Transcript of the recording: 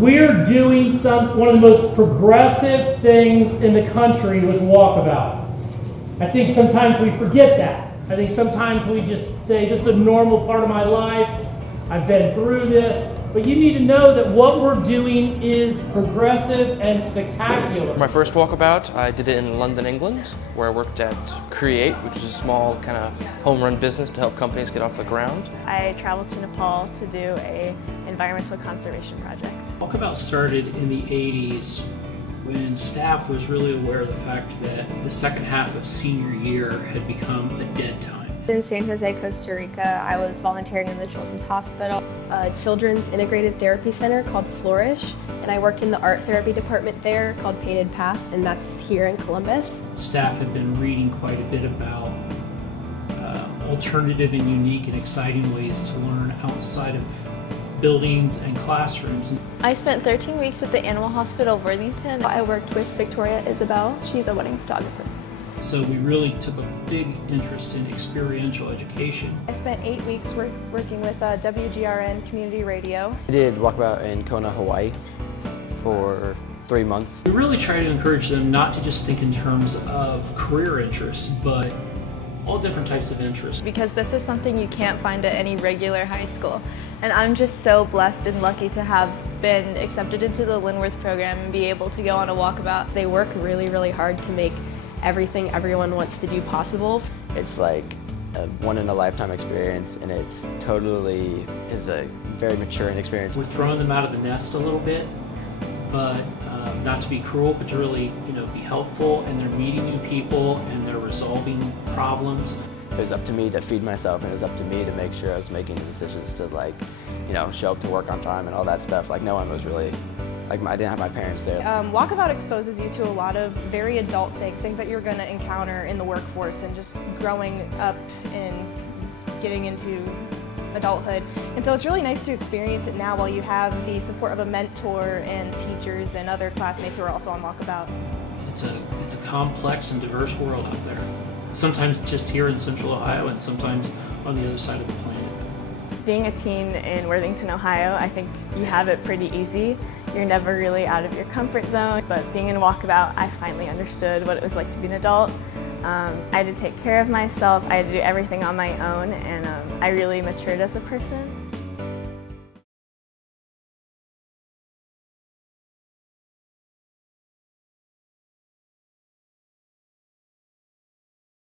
We're doing one of the most progressive things in the country with Walkabout. I think sometimes we forget that. I think sometimes we just say, this is a normal part of my life. I've been through this. But you need to know that what we're doing is progressive and spectacular. My first walkabout, I did it in London, England, where I worked at Create, which is a small kind of home-run business to help companies get off the ground. I traveled to Nepal to do an environmental conservation project. Walkabout started in the 80s when staff was really aware of the fact that the second half of senior year had become a dead time. In San Jose, Costa Rica, I was volunteering in the Children's Hospital, a children's integrated therapy center called Flourish, and I worked in the art therapy department there called Painted Path, and that's here in Columbus. Staff had been reading quite a bit about alternative and unique and exciting ways to learn outside of buildings and classrooms. I spent 13 weeks at the Animal Hospital Worthington. I worked with Victoria Isabel. She's a wedding photographer. So we really took a big interest in experiential education. I spent 8 weeks working with WGRN Community Radio. I did Walkabout in Kona, Hawaii for 3 months. We really try to encourage them not to just think in terms of career interests, but all different types of interests. Because this is something you can't find at any regular high school. And I'm just so blessed and lucky to have been accepted into the Linworth program and be able to go on a walkabout. They work really, really hard to make everything everyone wants to do possible. It's like a one-in-a-lifetime experience, and it's totally is a very maturing experience. We're throwing them out of the nest a little bit, but not to be cruel, but to really, be helpful, and they're meeting new people and they're resolving problems. It was up to me to feed myself, and it was up to me to make sure I was making the decisions to show up to work on time and all that stuff. Like no one was really, I didn't have my parents there. Walkabout exposes you to a lot of very adult things that you're going to encounter in the workforce and just growing up and getting into adulthood. And so it's really nice to experience it now while you have the support of a mentor and teachers and other classmates who are also on Walkabout. It's a complex and diverse world out there. Sometimes just here in Central Ohio and sometimes on the other side of the planet. Being a teen in Worthington, Ohio, I think you have it pretty easy. You're never really out of your comfort zone, but being in Walkabout, I finally understood what it was like to be an adult. I had to take care of myself, I had to do everything on my own, and I really matured as a person.